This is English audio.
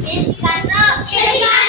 Jessica, no. Jessica.